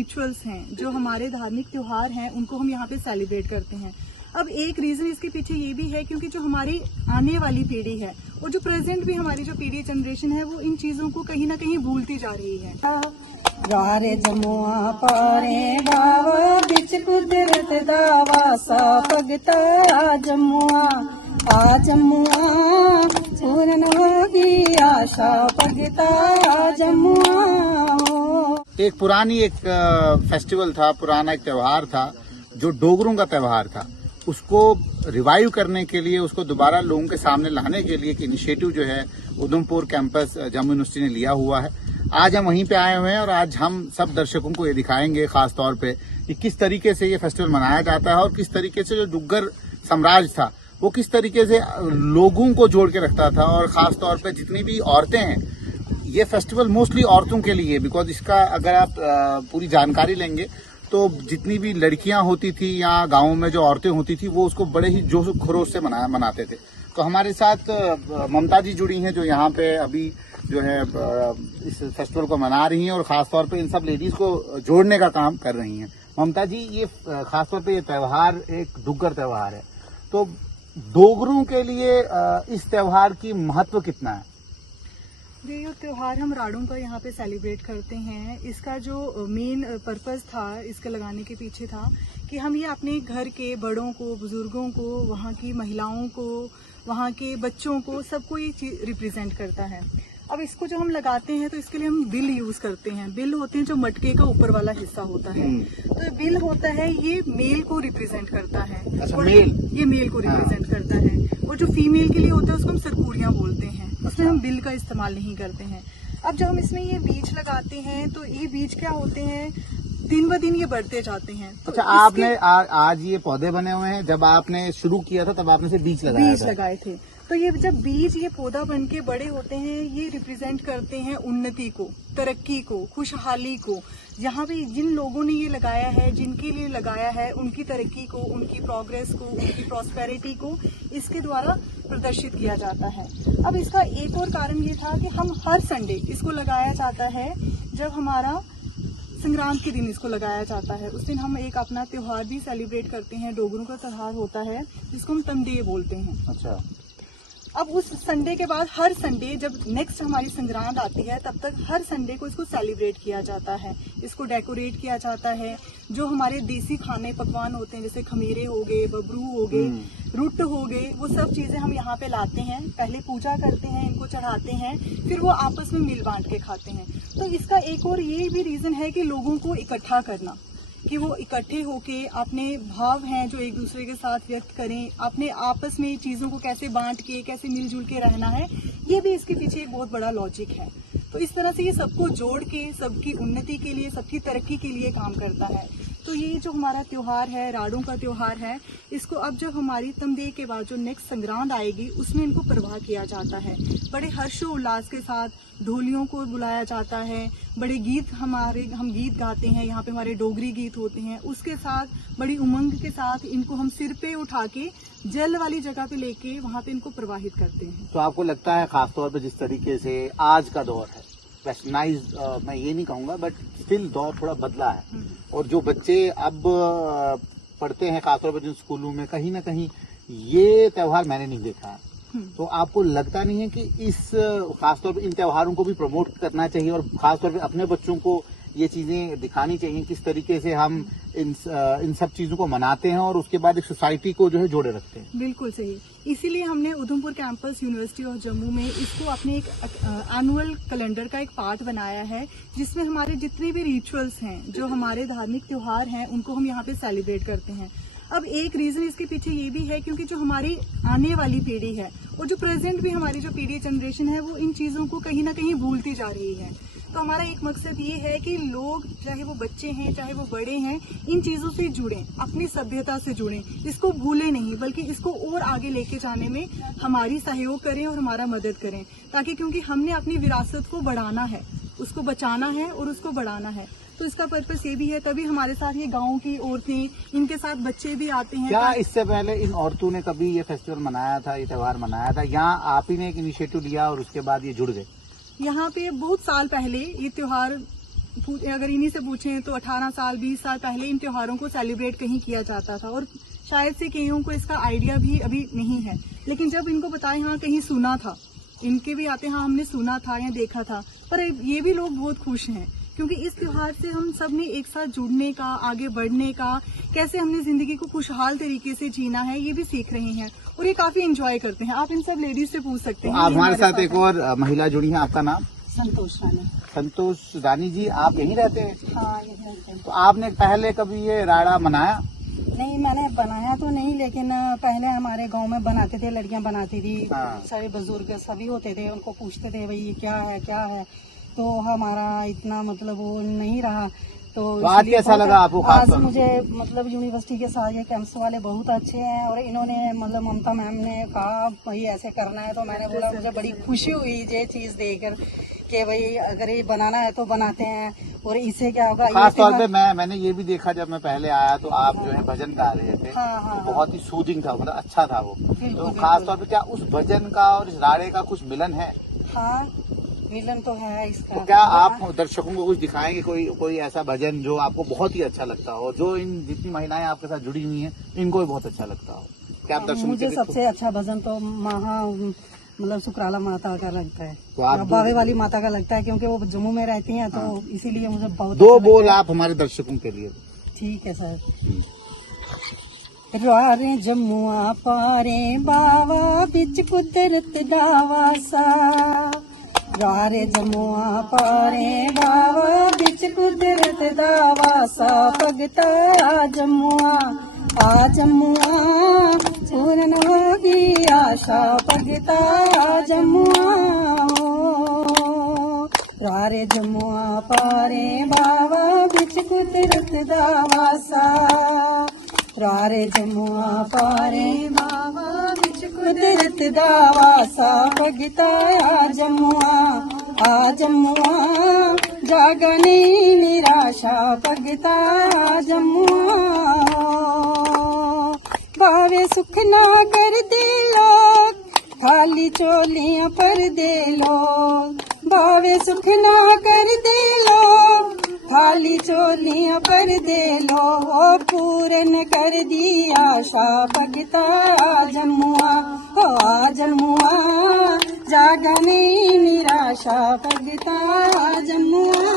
Rituals हैं, जो हमारे धार्मिक त्योहार हैं, उनको हम यहाँ पे सेलिब्रेट करते हैं। अब एक रीजन इसके पीछे ये भी है क्योंकि जो हमारी आने वाली पीढ़ी है और जो प्रेजेंट भी हमारी जो पीढ़ी जनरेशन है, वो इन चीजों को कहीं ना कहीं भूलती जा रही है। यारे जमुआ पारे बावा बिच कुदरत दा वासा भगता आ जमुआ पूर्ण होगी आशा भगता आ जमुआ। एक पुरानी फेस्टिवल था, पुराना एक त्योहार था जो डोगरों का त्योहार था। उसको रिवाइव करने के लिए, उसको दोबारा लोगों के सामने लाने के लिए एक इनिशिएटिव जो है उधमपुर कैंपस जम्मू यूनिवर्सिटी ने लिया हुआ है। आज हम वहीं पे आए हुए हैं और आज हम सब दर्शकों को ये दिखाएंगे खास तौर पे कि किस तरीके से ये फेस्टिवल मनाया जाता है और किस तरीके से जो डुग्गर साम्राज्य था वो किस तरीके से लोगों को जोड़ के रखता था। और खास तौर पे जितनी भी औरतें हैं, ये फेस्टिवल मोस्टली औरतों के लिए, बिकॉज इसका अगर आप पूरी जानकारी लेंगे तो जितनी भी लड़कियां होती थी या गाँव में जो औरतें होती थी वो उसको बड़े ही जोश खरोश से मनाते थे। तो हमारे साथ ममता जी जुड़ी हैं जो यहाँ पे अभी जो है इस फेस्टिवल को मना रही हैं और खासतौर पे इन सब लेडीज को जोड़ने का काम कर रही हैं। ममता जी, ये खासतौर पे ये त्योहार एक डुग्गर त्योहार है, तो डोगरों के लिए इस त्योहार की महत्व कितना है? ये जो त्योहार हम राड़ों का यहाँ पे सेलिब्रेट करते हैं, इसका जो मेन पर्पस था इसके लगाने के पीछे था कि हम ये अपने घर के बड़ों को, बुजुर्गों को, वहाँ की महिलाओं को, वहाँ के बच्चों को, सबको ये चीज रिप्रेजेंट करता है। अब इसको जो हम लगाते हैं तो इसके लिए हम बिल यूज करते हैं। बिल होते हैं जो मटके का ऊपर वाला हिस्सा होता है, तो ये बिल होता है, ये मेल को रिप्रेजेंट करता है। अच्छा, और मेल? ये मेल को रिप्रेजेंट करता है। और जो फीमेल के लिए होता है उसको हम सरकूरियां बोलते हैं, उसमें हम बिल का इस्तेमाल नहीं करते हैं। अब जब हम इसमें ये बीज लगाते हैं तो ये बीज क्या होते हैं, दिन ब दिन ये बढ़ते जाते हैं। तो अच्छा, आपने आज ये पौधे बने हुए हैं, जब आपने शुरू किया था तब आपने से बीज लगाए थे। तो ये जब बीज ये पौधा बन के बड़े होते हैं, ये रिप्रेजेंट करते हैं उन्नति को, तरक्की को, खुशहाली को। जहाँ भी जिन लोगों ने ये लगाया है, जिनके लिए लगाया है, उनकी तरक्की को, उनकी प्रोग्रेस को, उनकी प्रॉस्पेरिटी को इसके द्वारा प्रदर्शित किया जाता है। अब इसका एक और कारण ये था कि हम हर संडे इसको लगाया जाता है। जब हमारा संक्रांत के दिन इसको लगाया जाता है, उस दिन हम एक अपना त्योहार भी सेलिब्रेट करते हैं। डोगरों का त्योहार होता है जिसको हम तंदेय बोलते हैं। अच्छा। अब उस संडे के बाद हर संडे जब नेक्स्ट हमारी संक्रांत आती है, तब तक हर संडे को इसको सेलिब्रेट किया जाता है, इसको डेकोरेट किया जाता है। जो हमारे देसी खाने पकवान होते हैं, जैसे खमीरे हो गए, बबरू हो गए, रुट हो गए, वो सब चीजें हम यहाँ पे लाते हैं। पहले पूजा करते हैं, इनको चढ़ाते हैं, फिर वो आपस में मिल बांट के खाते हैं। तो इसका एक और ये भी रीजन है कि लोगों को इकट्ठा करना, कि वो इकट्ठे होके अपने भाव हैं जो एक दूसरे के साथ व्यक्त करें, अपने आपस में चीजों को कैसे बांट के, कैसे मिलजुल के रहना है। ये भी इसके पीछे एक बहुत बड़ा लॉजिक है। तो इस तरह से ये सबको जोड़ के, सबकी उन्नति के लिए, सबकी तरक्की के लिए काम करता है। तो ये जो हमारा त्योहार है, राड़ों का त्योहार है, इसको अब जब हमारी तमदेह के बाद जो नेक्स्ट संक्रांत आएगी, उसमें इनको प्रवाह किया जाता है। बड़े हर्षोल्लास के साथ ढोलियों को बुलाया जाता है, बड़े गीत हम गीत गाते हैं, यहाँ पे हमारे डोगरी गीत होते हैं। उसके साथ बड़ी उमंग के साथ इनको हम सिर पे उठा के जल वाली जगह पे लेके वहाँ पे इनको प्रवाहित करते हैं। तो आपको लगता है खासतौर पे जिस तरीके से आज का दौर है, वेस्टर्नाइज मैं ये नहीं कहूंगा, बट स्टिल दौर थोड़ा बदला है और जो बच्चे अब पढ़ते हैं खासतौर पर जिन स्कूलों में, कहीं ना कहीं ये त्योहार मैंने नहीं देखा है। तो आपको लगता नहीं है कि इस खासतौर पर इन त्योहारों को भी प्रमोट करना चाहिए और खासतौर पे अपने बच्चों को ये चीजें दिखानी चाहिए किस तरीके से हम इन सब चीजों को मनाते हैं और उसके बाद एक सोसाइटी को जो है जोड़े रखते हैं? बिल्कुल सही। इसीलिए हमने Udhampur campus university of Jammu में इसको अपने एक एनुअल कैलेंडर का एक पार्ट बनाया है, जिसमें हमारे जितने भी रिचुअल्स हैं, जो हमारे धार्मिक त्योहार हैं, उनको हम यहाँ पे सेलिब्रेट करते हैं। अब एक रीजन इसके पीछे ये भी है क्योंकि जो हमारी आने वाली पीढ़ी है और जो प्रेजेंट भी हमारी जो पीढ़ी जनरेशन है, वो इन चीजों को कहीं ना कहीं भूलती जा रही है। तो हमारा एक मकसद ये है कि लोग, चाहे वो बच्चे हैं, चाहे वो बड़े हैं, इन चीजों से जुड़ें, अपनी सभ्यता से जुड़ें, इसको भूलें नहीं, बल्कि इसको और आगे लेके जाने में हमारी सहयोग करें और हमारा मदद करें। ताकि क्योंकि हमने अपनी विरासत को बढ़ाना है, उसको बचाना है और उसको बढ़ाना है। तो इसका पर्पस ये भी है, तभी हमारे साथ ये गांव की औरतें, इनके साथ बच्चे भी आते हैं। क्या इससे पहले इन औरतों ने कभी ये फेस्टिवल मनाया था, ये त्योहार मनाया था, या आप ही ने एक इनिशिएटिव लिया और उसके बाद ये जुड़ गए? यहाँ पे बहुत साल पहले ये त्योहार अगर इन्हीं से पूछें तो 18 साल 20 साल पहले इन त्योहारों को सेलिब्रेट कहीं किया जाता था और शायद से कईयों को इसका आइडिया भी अभी नहीं है। लेकिन जब इनको बताया हाँ कहीं सुना था, इनके भी आते हाँ हमने सुना था या देखा था, पर ये भी लोग बहुत खुश हैं क्योंकि इस त्योहार से हम सब ने एक साथ जुड़ने का, आगे बढ़ने का, कैसे हमने जिंदगी को खुशहाल तरीके से जीना है ये भी सीख रहे हैं और ये काफी एंजॉय करते हैं। आप इन सब लेडीज से पूछ सकते हैं। आप हमारे साथ एक और महिला जुड़ी है, आपका नाम? संतोष रानी। संतोष रानी जी, आप यहीं रहते हैं? हाँ, यही रहते हैं। तो आपने पहले कभी ये राड़ा मनाया? नहीं, मैंने बनाया तो नहीं, लेकिन पहले हमारे गांव में बनाते थे, लड़कियां बनाती थी। हाँ। सारे बुजुर्ग सभी होते थे, उनको पूछते थे भाई ये क्या है, तो हमारा इतना मतलब वो नहीं रहा। तो आज कैसा लगा आपको? आज मुझे मतलब यूनिवर्सिटी के साथ ये कैंप्स वाले बहुत अच्छे हैं और इन्होंने मतलब ममता मैम ने कहा भाई ऐसे करना है, तो मैंने बोला मुझे बड़ी खुशी हुई ये चीज देखकर कि भाई अगर ये बनाना है तो बनाते हैं। और इससे क्या होगा, खास तौर पे मैंने ये भी देखा जब मैं पहले आया तो आप जो है भजन गा रहे थे। हाँ, बहुत ही सूदिंग था, मतलब अच्छा था वो। बिल्कुल, तो खास तौर पे क्या उस भजन का और इस राड़े का कुछ मिलन है? हाँ, मिलन तो है इसका। तो क्या आप दर्शकों को कुछ दिखाएंगे, कोई ऐसा भजन जो आपको बहुत ही अच्छा लगता हो, जो इन जितनी महिलाएं आपके साथ जुड़ी हुई हैं इनको भी बहुत अच्छा लगता हो? क्या आप दर्शकों मुझे सबसे अच्छा भजन तो मतलब सुकराला माता का लगता है, तो आप बावे वाली माता का लगता है, क्योंकि वो जम्मू में रहती हैं तो इसीलिए मुझे बहुत दो अच्छा बोल लगता है। आप हमारे दर्शकों के लिए। ठीक है सर। रारे जम्मुआ पारे बावा बिच कुदरत दावा सा, रारे जम्मुआ पारे बावा बिच कुदरत दावा सा, भगता आ जम्मुआ पूर्ण होगी आशा, भगता जम्मुआ रारे जम्मुआ पारे बावा बिच कुदरत दावा सा, रारे जम्मुआ पारे बावा बिच कुदरत दावा सा, भगता आ जम्मुआ जागने निराशा, भगता आ जम्मुआ भावे सुख ना कर दे लोग, खाली चोलियां पर दे लोग, भावे सुख ना कर दे लोग, खाली चोलियां पर दे लो, पूरन कर दी आशा, भगता आ जम्मुआ जागने निराशा, भगता आ जम्मुआ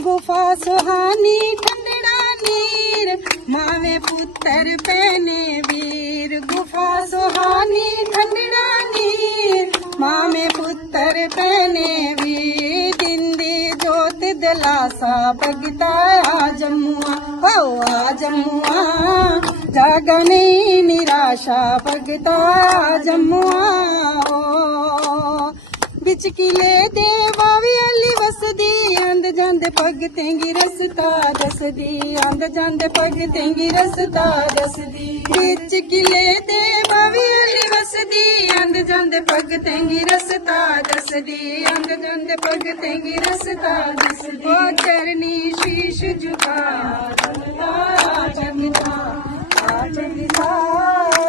गुफा सुहानी ठंडड़ा नीर, मावे पुत्र पहने वीर, गुफा सुहानी ठंडड़ा नीर, मावे पुत्र पहने वीर, दिंदी जोत दिलासा, भगता आ जम्मुआ जागने निराशा, भगता आ जम्मुआ बिच किले दे बावी अली वसदी, आंद जांद भगतेंगी रसता दसदी, आंद जांद भगतेंगी रसता दसदी, बिच किले दे बावी अली वसदी, आंद जांद भगतेंगी रसता दसदी, आंद जांद भगतेंगी रसता दसदी, ओ चरनी शीश झुका जगता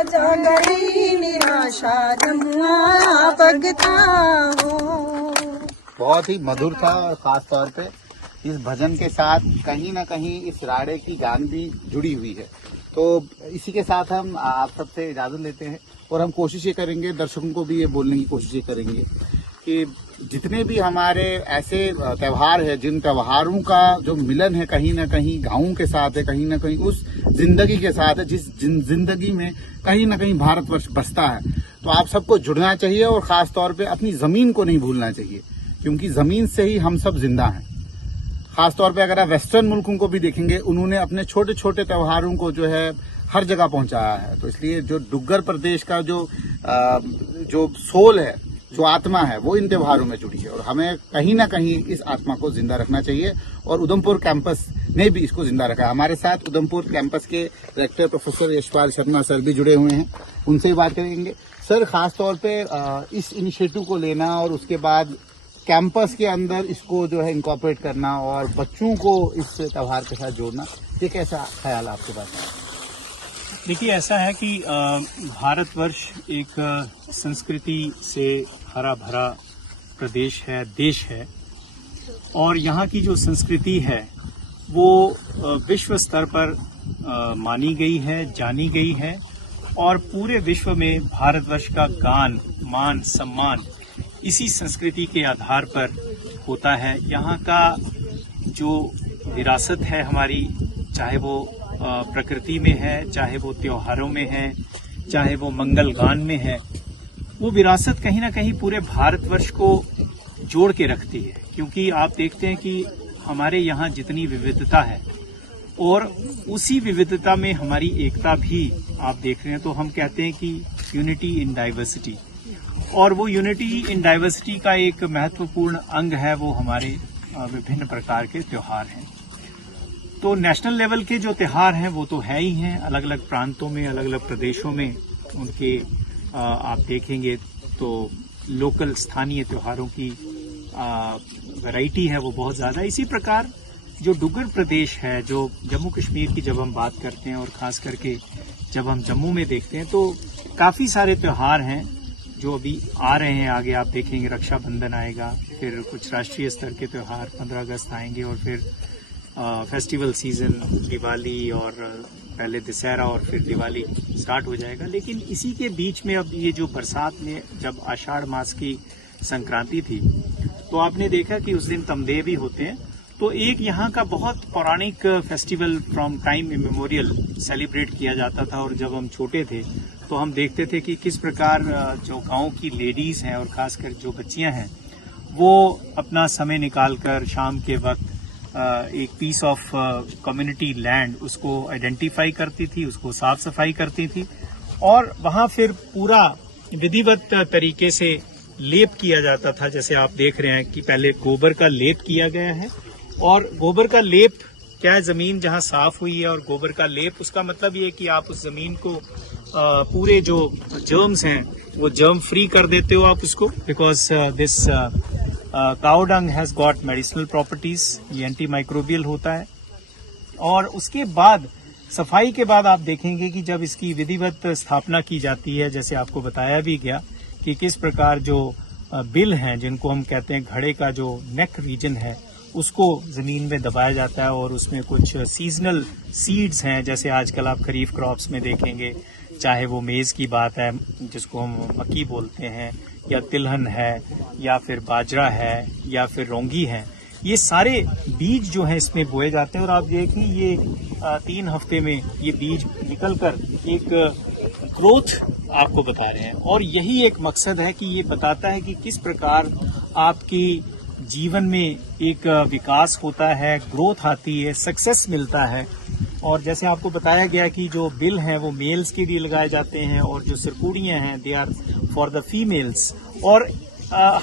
जागरी निराशा, जम्मुआ भगता हो। बहुत ही मधुर था और खास तौर पे इस भजन के साथ कहीं ना कहीं इस राड़े की जान भी जुड़ी हुई है। तो इसी के साथ हम आप सबसे इजाजत लेते हैं और हम कोशिश ये करेंगे, दर्शकों को भी ये बोलने की कोशिश ये करेंगे कि जितने भी हमारे ऐसे त्योहार है, जिन त्योहारों का जो मिलन है कहीं ना कहीं गाँवों के साथ है, कहीं ना कहीं उस जिंदगी के साथ है जिस जिंदगी में कहीं ना कहीं भारतवर्ष बसता है, तो आप सबको जुड़ना चाहिए और खास तौर पे अपनी जमीन को नहीं भूलना चाहिए, क्योंकि जमीन से ही हम सब जिंदा हैं। खास तौर पे अगर आप वेस्टर्न मुल्कों को भी देखेंगे, उन्होंने अपने छोटे छोटे त्योहारों को जो है हर जगह पहुंचाया है। तो इसलिए जो डुग्गर प्रदेश का जो सोल है, जो आत्मा है, वो इन त्योहारों में जुड़ी है और हमें कहीं ना कहीं इस आत्मा को जिंदा रखना चाहिए और उधमपुर कैंपस ने भी इसको जिंदा रखा है। हमारे साथ उधमपुर कैंपस के director professor Yashpal Sharma sir भी जुड़े हुए हैं, उनसे भी बात करेंगे। सर, खास तौर पे इस इनिशिएटिव को लेना और उसके बाद कैंपस के अंदर इसको जो है इंकॉर्पोरेट करना और बच्चों को इस त्योहार के साथ जोड़ना, ये कैसा ख्याल आपके पास है? देखिए, ऐसा है कि भारतवर्ष एक संस्कृति से हरा भरा प्रदेश है, देश है, और यहाँ की जो संस्कृति है वो विश्व स्तर पर मानी गई है, जानी गई है और पूरे विश्व में भारतवर्ष का गान, मान, सम्मान इसी संस्कृति के आधार पर होता है। यहाँ का जो विरासत है हमारी, चाहे वो प्रकृति में है, चाहे वो त्योहारों में है, चाहे वो मंगल गान में है, वो विरासत कहीं ना कहीं पूरे भारतवर्ष को जोड़ के रखती है। क्योंकि आप देखते हैं कि हमारे यहाँ जितनी विविधता है और उसी विविधता में हमारी एकता भी आप देख रहे हैं, तो हम कहते हैं कि यूनिटी इन डाइवर्सिटी, और वो यूनिटी इन डाइवर्सिटी का एक महत्वपूर्ण अंग है वो हमारे विभिन्न प्रकार के त्योहार हैं। तो नेशनल लेवल के जो त्योहार हैं वो तो है ही हैं, अलग अलग प्रांतों में, अलग अलग प्रदेशों में उनके आप देखेंगे तो लोकल स्थानीय त्योहारों की वैरायटी है वो बहुत ज़्यादा। इसी प्रकार जो डुग्गर प्रदेश है, जो जम्मू कश्मीर की जब हम बात करते हैं और ख़ास करके जब हम जम्मू में देखते हैं तो काफ़ी सारे त्यौहार हैं जो अभी आ रहे हैं। आगे आप देखेंगे रक्षाबंधन आएगा, फिर कुछ राष्ट्रीय स्तर के त्यौहार 15 अगस्त आएंगे और फिर फेस्टिवल सीजन दिवाली और पहले दशहरा और फिर दिवाली स्टार्ट हो जाएगा। लेकिन इसी के बीच में अब ये जो बरसात में जब आषाढ़ मास की संक्रांति थी तो आपने देखा कि उस दिन तमदेह भी होते हैं। तो एक यहाँ का बहुत पौराणिक festival from time immemorial celebrate किया जाता था। और जब हम छोटे थे तो हम देखते थे कि किस प्रकार जो गांव की लेडीज हैं और खासकर जो बच्चियां हैं वो अपना समय निकालकर शाम के वक्त एक पीस ऑफ कम्युनिटी लैंड उसको आइडेंटिफाई करती थी, उसको साफ सफाई करती थी और वहां फिर पूरा विधिवत तरीके से लेप किया जाता था। जैसे आप देख रहे हैं कि पहले गोबर का लेप किया गया है। और गोबर का लेप क्या है, जमीन जहां साफ हुई है और गोबर का लेप, उसका मतलब ये है कि आप उस जमीन को पूरे जो जर्म्स हैं वो जर्म फ्री कर देते हो आप उसको, because this cow dung has got medicinal properties, ये एंटी माइक्रोबियल होता है। और उसके बाद सफाई के बाद आप देखेंगे कि जब इसकी विधिवत स्थापना की जाती है, जैसे आपको बताया भी गया कि किस प्रकार जो बिल हैं जिनको हम कहते हैं घड़े का जो नेक रीजन है उसको जमीन में दबाया जाता है और उसमें कुछ सीजनल सीड्स हैं, जैसे आजकल आप खरीफ क्रॉप्स में देखेंगे, चाहे वो मेज़ की बात है जिसको हम मक्की बोलते हैं, या तिलहन है, या फिर बाजरा है, या फिर रोंगी है, ये सारे बीज जो हैं इसमें बोए जाते हैं। और आप देखें ये 3 हफ्ते में ये बीज निकलकर एक ग्रोथ आपको बता रहे हैं। और यही एक मकसद है कि ये बताता है कि किस प्रकार आपकी जीवन में एक विकास होता है, ग्रोथ आती है, सक्सेस मिलता है। और जैसे आपको बताया गया कि जो बिल हैं वो मेल्स के लिए लगाए जाते हैं और जो सिरकुड़ियाँ हैं they are for the females. और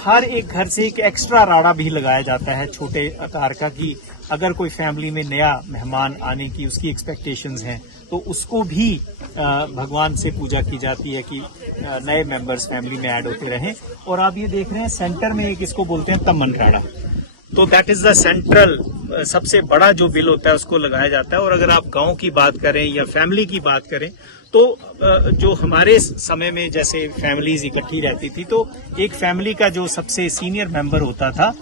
हर एक घर से एक एक्स्ट्रा राड़ा भी लगाया जाता है छोटे आकार का, कि अगर कोई फैमिली में नया मेहमान आने की उसकी एक्सपेक्टेशंस हैं तो उसको भी भगवान से पूजा की जाती है कि नए मेंबर्स फैमिली में ऐड होते रहें। और आप ये देख रहे हैं सेंटर में एक इसको बोलते हैं तमन राड़ा, तो दैट इज द सेंट्रल सबसे बड़ा जो बिल होता है उसको लगाया जाता है। और अगर आप गांव की बात करें या फैमिली की बात करें तो जो हमारे समय में जैसे फैमिलीज इकट्ठी रहती थी तो एक फैमिली का जो सबसे सीनियर मेंबर होता था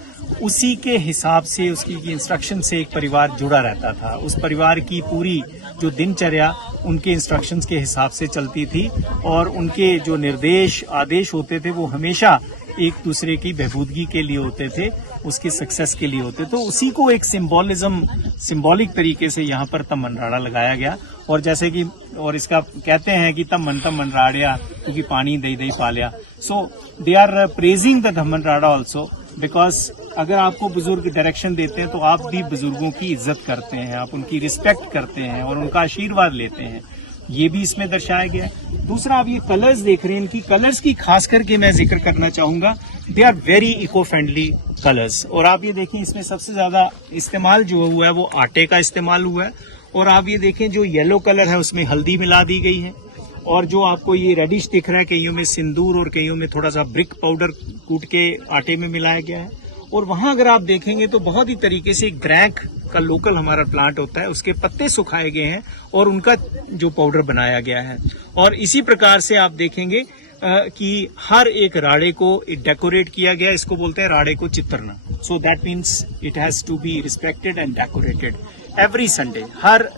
उसी के हिसाब से उसकी इंस्ट्रक्शन से एक परिवार जुड़ा रहता था। उस परिवार की पूरी जो दिनचर्या उनके इंस्ट्रक्शंस के हिसाब से चलती थी और उनके जो निर्देश आदेश होते थे वो हमेशा एक दूसरे की बहबूदगी के लिए होते थे, उसकी सक्सेस के लिए होते। तो उसी को एक सिंबॉलिक तरीके से यहाँ पर तमन राड़ा लगाया गया। और जैसे कि और इसका कहते हैं कि तमन राड़िया क्योंकि पानी दई दई पालिया, सो दे आर प्रेजिंग द तमन राड़ा ऑल्सो, बिकॉज अगर आपको बुजुर्ग डायरेक्शन देते हैं तो आप भी बुजुर्गों की इज्जत करते हैं, आप उनकी रिस्पेक्ट करते हैं और उनका आशीर्वाद लेते हैं, ये भी इसमें दर्शाया गया है। दूसरा आप ये कलर्स देख रहे हैं, इनकी कलर्स की खास करके मैं जिक्र करना चाहूंगा, they are very eco friendly colours. और आप ये देखें इसमें सबसे ज्यादा इस्तेमाल जो हुआ है वो आटे का इस्तेमाल हुआ है। और आप ये देखें जो येलो कलर है उसमें हल्दी मिला दी गई है, और जो आपको ये रेडिश दिख रहा है कईयों में सिंदूर और कईयों में थोड़ा सा ब्रिक पाउडर कूट के आटे में मिलाया गया है। और वहां अगर आप देखेंगे तो बहुत ही तरीके से ग्रैंक का लोकल हमारा प्लांट होता है, उसके पत्ते सुखाए गए हैं और उनका जो पाउडर बनाया गया है। और इसी प्रकार से आप देखेंगे कि हर एक राड़े को डेकोरेट किया गया, इसको बोलते हैं राड़े को चित्रना। So that means it has to be respected and decorated every Sunday. Her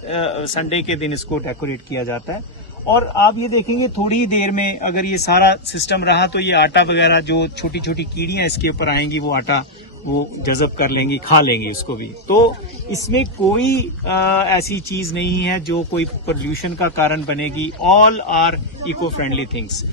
Sunday के दिन इसको डेकोरेट किया जाता है। और आप ये देखेंगे थोड़ी देर में अगर ये सारा सिस्टम रहा तो ये आटा वगैरह जो छोटी छोटी कीड़ियां इसके ऊपर आएंगी वो आटा वो जज़ब कर लेंगी, खा लेंगी इसको भी। तो इसमें कोई ऐसी चीज नहीं है जो कोई पोल्यूशन का कारण बनेगी। All are eco friendly things.